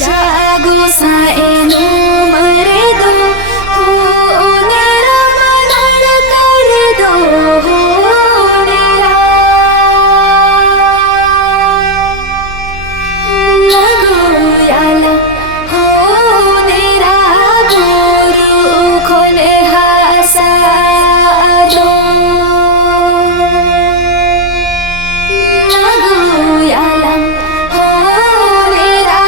जागो साएनु मरे दो हो नेरा मनन कर दो हो नेरा लगो याला हो नेरा गुरु खोले हासा दो लगो याला हो नेरा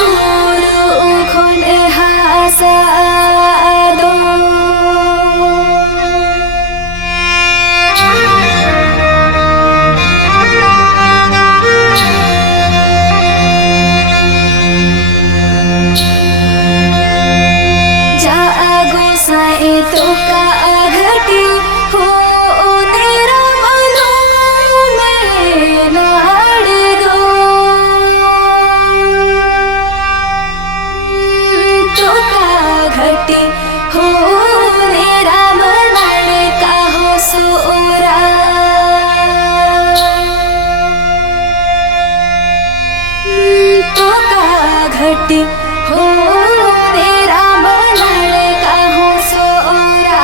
गुरु खोले हासा दो जागो साए तो का घटी हो नेरा मनो में नाड़ दो तो का घटी हो नेरा मनन का हो सोरा तो का घटी हो नेरा मनन का हो सोरा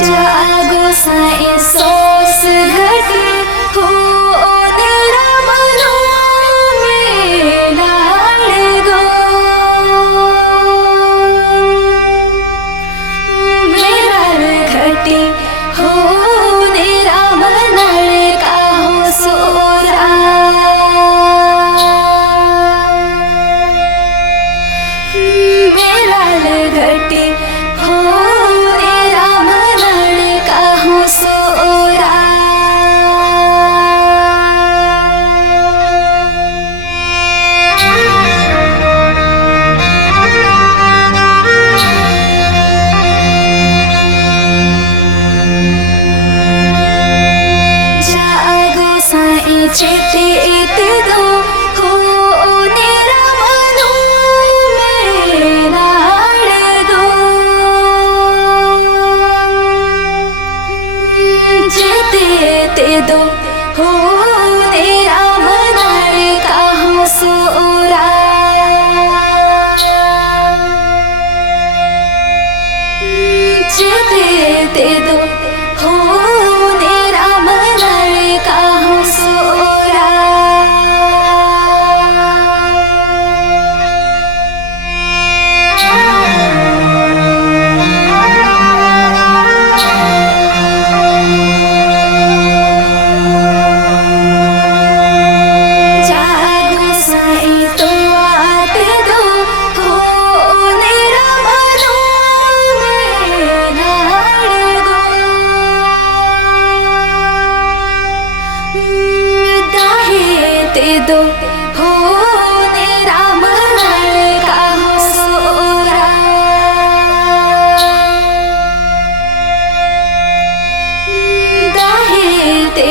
जागो साए सोस घटी हो नेरा मनो में नाड़ गो मेरा घटी हो नेरा मनन का हो सोरा मेरा घटी हो नेरा मनन का हो सोरा जागो साए चेते एते दो हो नेरा मनो में नाड़ दो चेते एते दो हो नेरा मनन का हो सोरा चेते एते दो हो नेरा मनन का हो सोरा जागो साए तो आते दो हो नेरा मनो में नाड़ दो दाहे ते दो हो नेरा मनन का हो सोरा दाहे ते